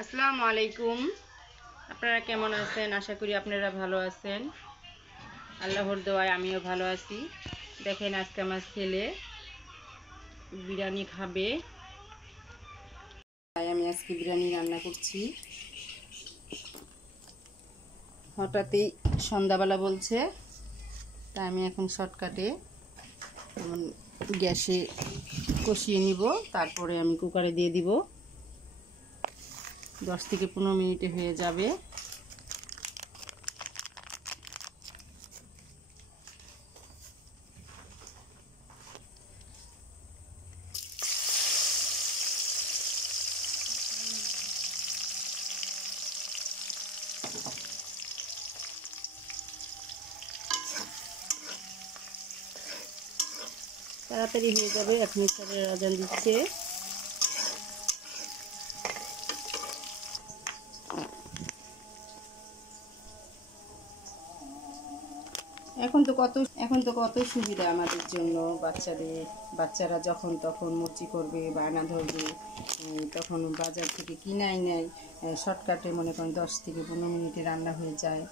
আসসালামু আলাইকুম। আপনারা কেমন আছেন? আশা করি আপনারা ভালো আছেন। আল্লাহর দোয়ায় আমিও ভালো আছি। দেখেন আজকে আমার ছেলে বিরিয়ানি খাবে, তাই আমি আজকে বিরিয়ানি রান্না করছি। হঠাৎই সন্ধ্যাবেলা বলছে, তাই আমি এখন শর্টকাটে গ্যাসে কষিয়ে নিব, তারপরে আমি কুকারে দিয়ে দিব। 10 থেকে 15 মিনিটে হয়ে যাবে। তাড়াতাড়ি হয়ে যাবে। এখন ইফতারের আজান দিচ্ছে। এখন তো কত সুবিধা আমাদের জন্য। বাচ্চারা যখন তখন মর্জি করবে, বায়না ধরবে, তখন বাজার থেকে কিনাই নেয়। শর্টকাটে মনে করেন 10 থেকে 15 মিনিটে রান্না হয়ে যায়।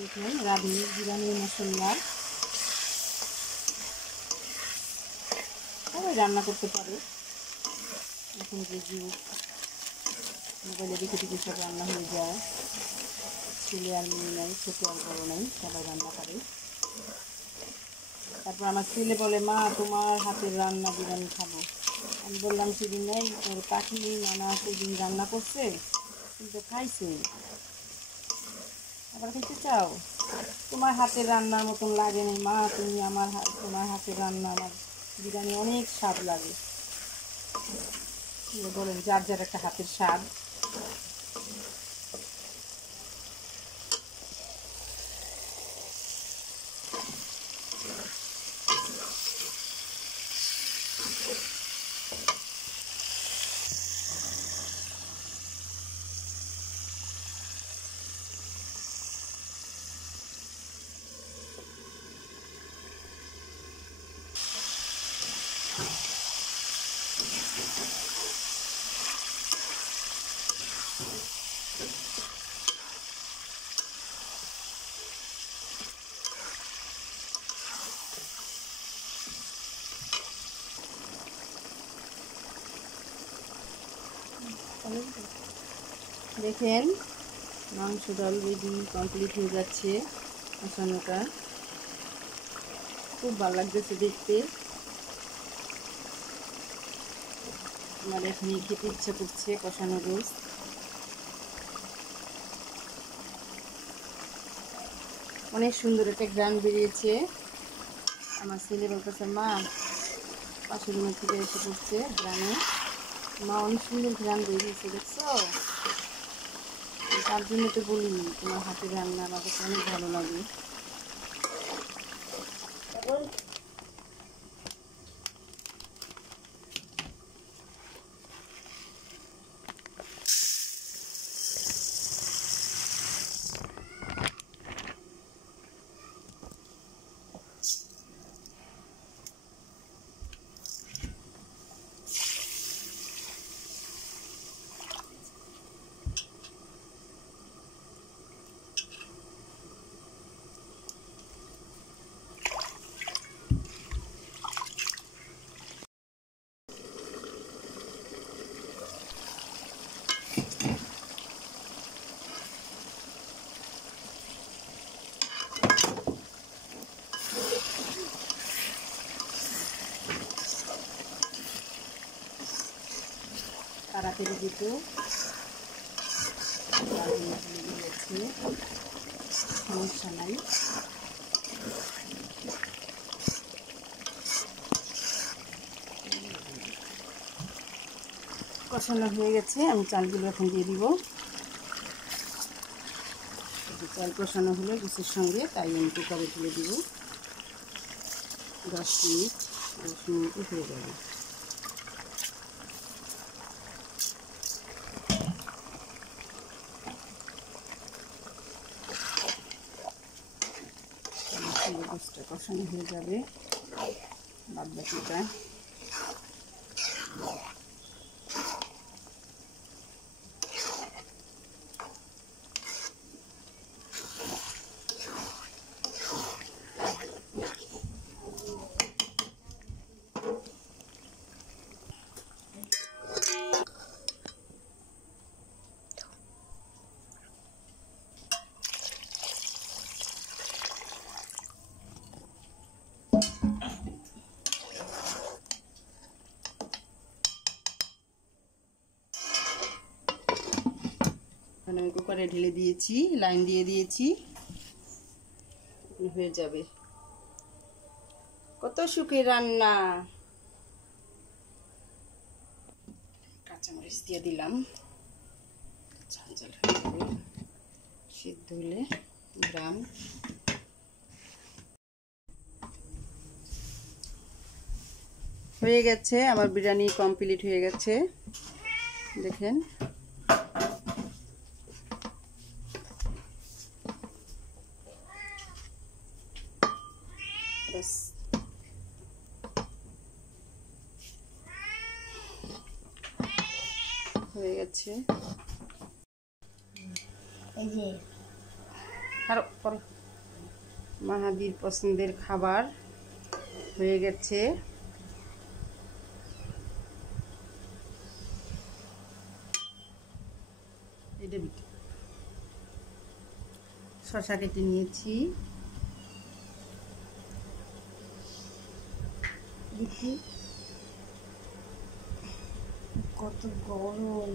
দেখুন রাঁধুনি বিরিয়ানি মশলা সবাই রান্না করতে পারে। এখন যে মোবাইলে দেখে দেখে সব রান্না হয়ে যায়। ছেলে আর মেয়ে নাই, ছোট আর বড় নাই, সবাই রান্না করে। তারপর আমার ছেলে বলে, মা তোমার হাতের রান্না বিরিয়ানি খাবো। আমি বললাম, সেদিন নেই তোর কাকি নানা সেদিন রান্না করছে, কিন্তু খাইছে, আবার খেতে চাও? তোমার হাতের রান্নার মতন লাগে না মা, তোমার হাতের রান্না আমার বিরিয়ানি অনেক স্বাদ লাগে। বলেন, যার যার একটা হাতের স্বাদ। দেখেন মাংস ডাল রেডি, কমপ্লিট হয়ে যাচ্ছে। কষানোটা খুব ভালো লাগতেছে দেখতে। আমার এখানে খেতে ইচ্ছা করছে কষানো রোজ। অনেক সুন্দর একটা গ্রান বেরিয়েছে। আমার ছেলে বলতেছে, মা পাশের রুমের থেকে এসে পড়ছে গ্রামে, মা অনেক সুন্দর গ্রান বেরিয়েছে, দেখছো? তার জন্য তো বলি, তোমার হাতের রান্না আমার কাছে অনেক ভালো লাগে। তাড়াতাড়ি দিত দিয়েছে, সমস্যা নাই। কষানো হয়ে গেছে, আমি চালগুলো এখন দিয়ে দিব। চাল কষানো হলো গুছের সঙ্গে, তাই আমি কুকারে তুলে দিব। 10 মিনিটে হয়ে যাবে। গোশটা কষানো হয়ে যাবে, বাদ বাকিটা আমি কুকারে ঢেলে দিয়েছি, লাইন দিয়ে দিয়েছি, হয়ে যাবে। কত সুখে রান্না। কাঁচামরিচ দিয়ে দিলাম, ঝাল ঝাল হয়ে যাবে, সিদ্ধ হলে গ্রাম। হয়ে গেছে আমার বিরিয়ানি, কমপ্লিট হয়ে গেছে, দেখেন। হয়ে গেছে, এই যে মাহাদির পছন্দের খাবার হয়ে গেছে। শসা কেটে নিয়েছি, দেখি কত গরম।